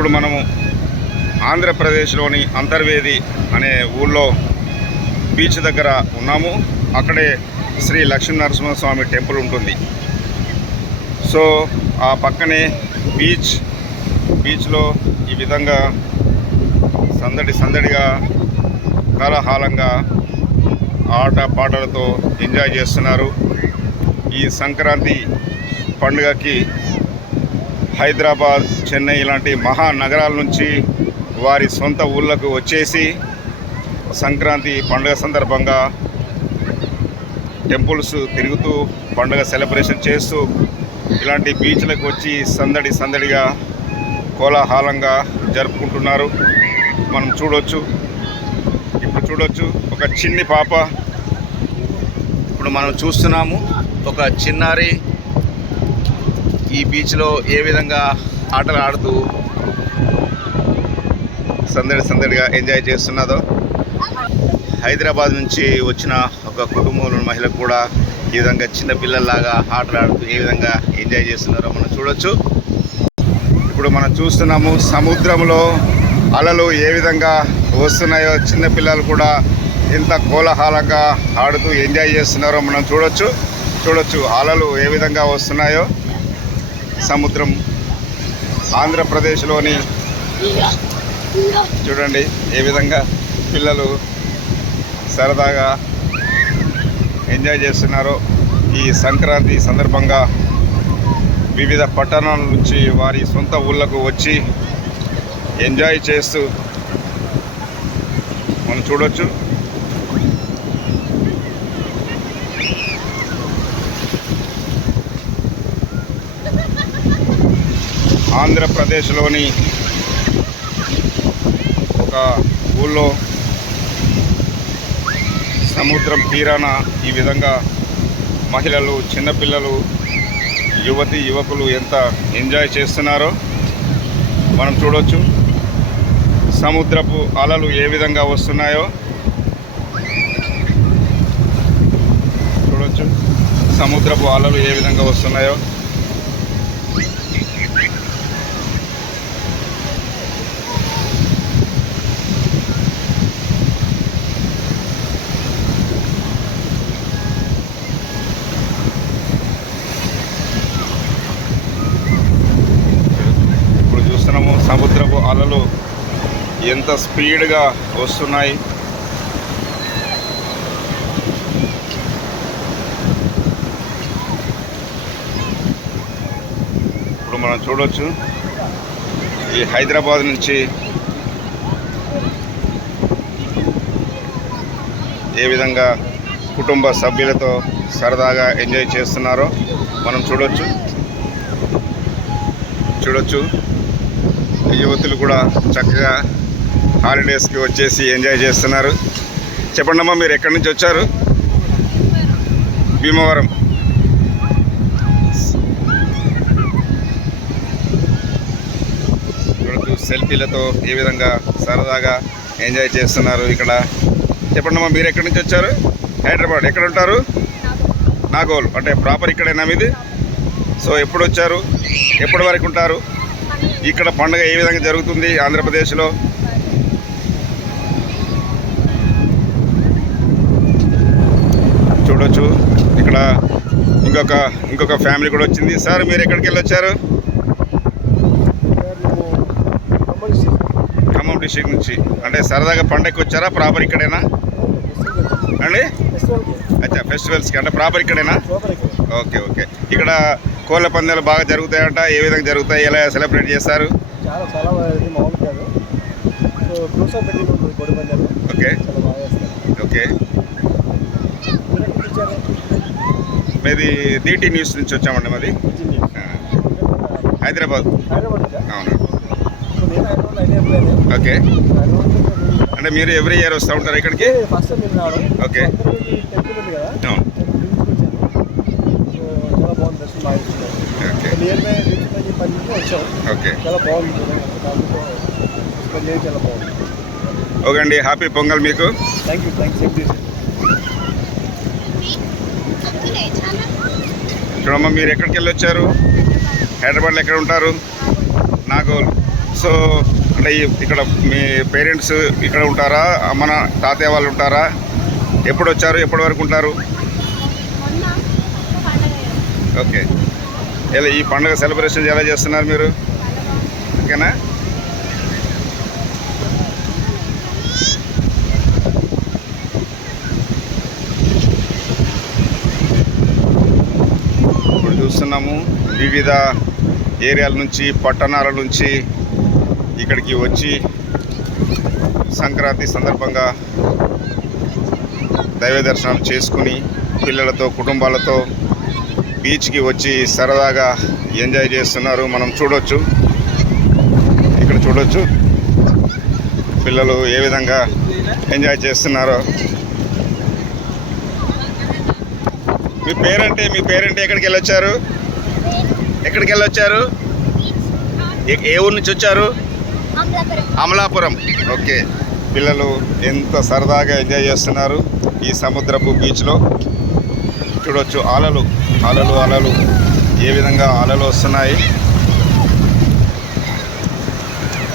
ఇప్పుడు మనము ఆంధ్రప్రదేశ్లోని అంతర్వేది అనే ఊళ్ళో బీచ్ దగ్గర ఉన్నాము. అక్కడే శ్రీ లక్ష్మీనరసింహస్వామి టెంపుల్ ఉంటుంది. సో ఆ పక్కనే బీచ్లో ఈ విధంగా సందడిగా కోలాహలంగా ఆట పాటలతో ఎంజాయ్ చేస్తున్నారు. ఈ సంక్రాంతి పండుగకి హైదరాబాద్, చెన్నై ఇలాంటి మహానగరాల నుంచి వారి సొంత ఊళ్ళకు వచ్చేసి సంక్రాంతి పండుగ సందర్భంగా టెంపుల్స్ తిరుగుతూ పండుగ సెలబ్రేషన్ చేస్తూ ఇలాంటి బీచ్లకు వచ్చి సందడిగా కోలాహలంగా జరుపుకుంటున్నారు. మనం ఇప్పుడు చూడొచ్చు ఒక చిన్ని పాప. ఇప్పుడు మనం చూస్తున్నాము ఒక చిన్నారి ఈ బీచ్లో ఏ విధంగా ఆటలు ఆడుతూ సందడిగా ఎంజాయ్ చేస్తున్నదో. హైదరాబాద్ నుంచి వచ్చిన ఒక కుటుంబంలోని మహిళకు కూడా ఈ విధంగా చిన్న పిల్లల్లాగా ఆటలు ఆడుతూ ఏ విధంగా ఎంజాయ్ చేస్తున్నారో మనం చూడొచ్చు. ఇప్పుడు మనం చూస్తున్నాము సముద్రంలో అలలు ఏ విధంగా వస్తున్నాయో, చిన్నపిల్లలు కూడా ఎంత కోలాహలంగా ఆడుతూ ఎంజాయ్ చేస్తున్నారో మనం చూడొచ్చు అలలు ఏ విధంగా వస్తున్నాయో. సముద్రం ఆంధ్రప్రదేశ్లోని చూడండి ఏ విధంగా పిల్లలు సరదాగా ఎంజాయ్ చేస్తున్నారో. ఈ సంక్రాంతి సందర్భంగా వివిధ పట్టణాల నుంచి వారి సొంత ఊళ్ళకు వచ్చి ఎంజాయ్ చేస్తూ మనం చూడొచ్చు. ఆంధ్రప్రదేశ్లోని ఒక ఊళ్ళో సముద్రం తీరాన ఈ విధంగా మహిళలు, చిన్నపిల్లలు, యువకులు ఎంత ఎంజాయ్ చేస్తున్నారో మనం చూడొచ్చు. సముద్రపు అలలు ఏ విధంగా వస్తున్నాయో చూడొచ్చు. సముద్రపు అలలు ఏ విధంగా వస్తున్నాయో. ఇప్పుడు చూస్తున్నాము సముద్రపు అలలు ఎంత స్పీడ్గా వస్తున్నాయి. ఇప్పుడు మనం చూడొచ్చు ఈ హైదరాబాద్ నుంచి ఏ విధంగా కుటుంబ సభ్యులతో సరదాగా ఎంజాయ్ చేస్తున్నారో మనం చూడొచ్చు. యువతులు కూడా చక్కగా హాలిడేస్కి వచ్చేసి ఎంజాయ్ చేస్తున్నారు. చెప్పండి అమ్మా, మీరు ఎక్కడి నుంచి వచ్చారు? భీమవరం. చూడొచ్చు సెల్ఫీలతో ఏ విధంగా సరదాగా ఎంజాయ్ చేస్తున్నారు ఇక్కడ. చెప్పండి అమ్మా, మీరు ఎక్కడి నుంచి వచ్చారు? హైదరాబాద్. ఎక్కడ ఉంటారు? నాగోల్. అంటే ప్రాపర్ ఇక్కడేనా మీది? సో ఎప్పుడు వచ్చారు, ఎప్పటి వరకు ఉంటారు? ఇక్కడ పండుగ ఏ విధంగా జరుగుతుంది ఆంధ్రప్రదేశ్లో? చూడొచ్చు ఇక్కడ ఇంకొక ఫ్యామిలీ కూడా వచ్చింది. సార్ మీరు ఎక్కడికి వెళ్ళి వచ్చారు? ఖమ్మం డిస్ట్రిక్ట్ నుంచి. అంటే సరదాగా పండగకి వచ్చారా? ప్రాపర్ ఇక్కడేనా అండి? అచ్చా, ఫెస్టివల్స్కి అంటే ప్రాపర్ ఇక్కడేనా? ఓకే. ఇక్కడ కోళ్ళ పందాలు బాగా జరుగుతాయంట. ఏ విధంగా జరుగుతాయి, ఎలా సెలబ్రేట్ చేస్తారు? ఓకే. మీది DT న్యూస్ నుంచి వచ్చామండి. మాది హైదరాబాద్. అవును. ఓకే. అంటే మీరు ఎవ్రీ ఇయర్ వస్తూ ఉంటారు ఇక్కడికి? ఓకే. ఓకే అండి, హ్యాపీ పొంగల్ మీకు. చూడమ్మా, మీరు ఎక్కడికి వెళ్ళి వచ్చారు? హైదరాబాద్లో ఎక్కడ ఉంటారు? నాగోల్. సో అంటే ఇక్కడ మీ పేరెంట్స్ ఇక్కడ ఉంటారా, మన తాతయ్య వాళ్ళు ఉంటారా? ఎప్పుడు వచ్చారు, ఎప్పటి వరకు ఉంటారు? ఓకే. ఇలా ఈ పండుగ సెలబ్రేషన్ ఎలా చేస్తున్నారు మీరు? ఓకేనా? ఇప్పుడు చూస్తున్నాము వివిధ ఏరియాల నుంచి, పట్టణాల నుంచి ఇక్కడికి వచ్చి సంక్రాంతి సందర్భంగా దైవ దర్శనాలు చేసుకుని పిల్లలతో, కుటుంబాలతో బీచ్కి వచ్చి సరదాగా ఎంజాయ్ చేస్తున్నారు. మనం చూడొచ్చు, ఇక్కడ చూడొచ్చు పిల్లలు ఏ విధంగా ఎంజాయ్ చేస్తున్నారో. మీ పేరెంట్ ఎక్కడికి వెళ్ళొచ్చారు? ఎక్కడికి వెళ్ళొచ్చారు? ఏ ఊరు నుంచి వచ్చారు? అమలాపురం. ఓకే. పిల్లలు ఎంత సరదాగా ఎంజాయ్ చేస్తున్నారు ఈ సముద్రపు బీచ్లో. చూడొచ్చు అలలు అలలు అలలు ఏ విధంగా అలలు వస్తున్నాయి.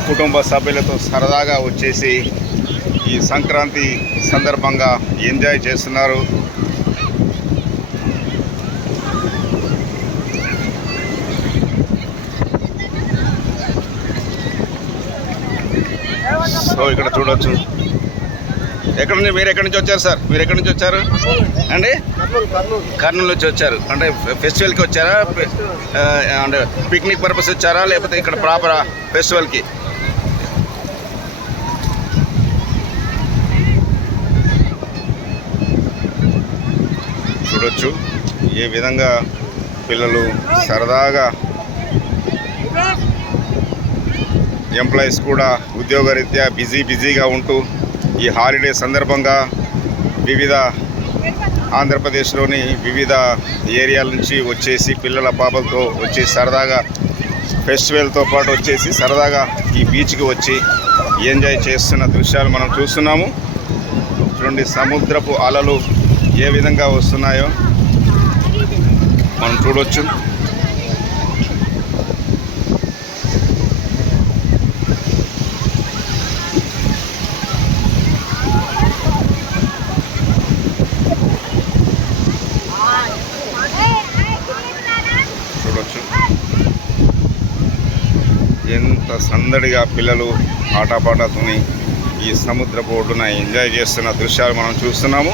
కుటుంబ సభ్యులతో సరదాగా వచ్చేసి ఈ సంక్రాంతి సందర్భంగా ఎంజాయ్ చేస్తున్నారు. సో ఇక్కడ చూడొచ్చు. మీరు ఎక్కడి నుంచి వచ్చారు సార్? మీరు ఎక్కడి నుంచి వచ్చారు అండి? కర్నూలు నుంచి వచ్చారు. అంటే ఫెస్టివల్కి వచ్చారా, అంటే పిక్నిక్ పర్పస్ వచ్చారా, లేకపోతే ఇక్కడ ప్రాపర్ ఫెస్టివల్కి? చూడొచ్చు ఏ విధంగా పిల్లలు సరదాగా, ఎంప్లాయీస్ కూడా ఉద్యోగరీత్యా బిజీగా ఉంటూ ఈ హాలిడే సందర్భంగా వివిధ ఆంధ్రప్రదేశ్లోని వివిధ ఏరియాల నుంచి వచ్చేసి పిల్లల పాపలతో వచ్చి సరదాగా ఫెస్టివల్తో పాటు వచ్చేసి సరదాగా ఈ బీచ్కి వచ్చి ఎంజాయ్ చేస్తున్న దృశ్యాలు మనం చూస్తున్నాము. చూడండి సముద్రపు అలలు ఏ విధంగా వస్తున్నాయో మనం చూడొచ్చు. ఎంత సందడిగా పిల్లలు ఆటపాటతోని ఈ సముద్రపు ఒడ్డున ఎంజాయ్ చేస్తున్న దృశ్యాలు మనం చూస్తున్నాము.